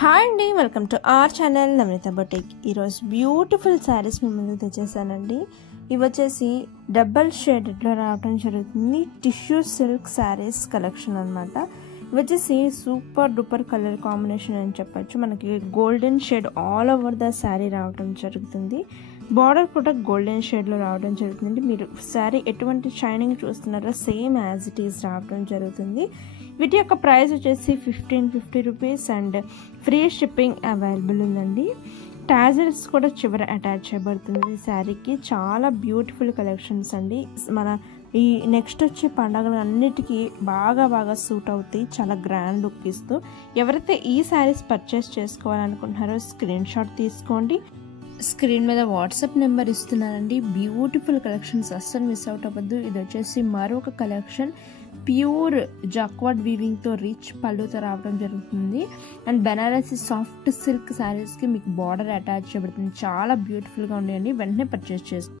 Hi అండి, welcome to our channel Namrata boutique. ఈరోజు beautiful saris మీ ముందుకు తెచ్చేసానండి. ఇవి వచ్చేసి డబల్ షేడెడ్లో రావడం జరుగుతుంది. టిష్యూ సిల్క్ శారీస్ కలెక్షన్ అనమాట. ఇవి వచ్చేసి సూపర్ డూపర్ కలర్ కాంబినేషన్ అని చెప్పచ్చు. మనకి golden shade all over the sari రావడం జరుగుతుంది. బార్డర్ కూడా గోల్డెన్ షేడ్లో రావడం జరుగుతుంది. మీరు శారీ ఎటువంటి షైనింగ్ చూస్తున్నారో సేమ్ యాజ్ ఇట్ ఈస్ రావడం జరుగుతుంది. వీటి యొక్క ప్రైస్ వచ్చేసి 1550 rupees and free shipping available ఉందండి. టాజల్స్ కూడా చివర అటాచ్ చేయబడుతుంది ఈ శారీకి. చాలా బ్యూటిఫుల్ కలెక్షన్స్ అండి. మన ఈ నెక్స్ట్ వచ్చే పండుగలు అన్నిటికీ బాగా సూట్ అవుతాయి. చాలా గ్రాండ్ లుక్ ఇస్తూ ఎవరైతే ఈ శారీస్ పర్చేస్ చేసుకోవాలనుకుంటున్నారో స్క్రీన్ షాట్ తీసుకోండి. స్క్రీన్ మీద వాట్సాప్ నెంబర్ ఇస్తున్నానండి. బ్యూటిఫుల్ కలెక్షన్స్ అస్సలు మిస్ అవుట్ అవ్వద్దు. ఇది వచ్చేసి మరొక కలెక్షన్ ప్యూర్ జాక్వార్డ్ వీవింగ్తో రిచ్ పళ్ళుతో రావడం జరుగుతుంది. అండ్ బెనారసీ సాఫ్ట్ సిల్క్ శారీస్కి మీకు బార్డర్ అటాచ్ చేయబడుతుంది. చాలా బ్యూటిఫుల్గా ఉన్నాయండి. వెంటనే పర్చేస్ చేసుకోండి.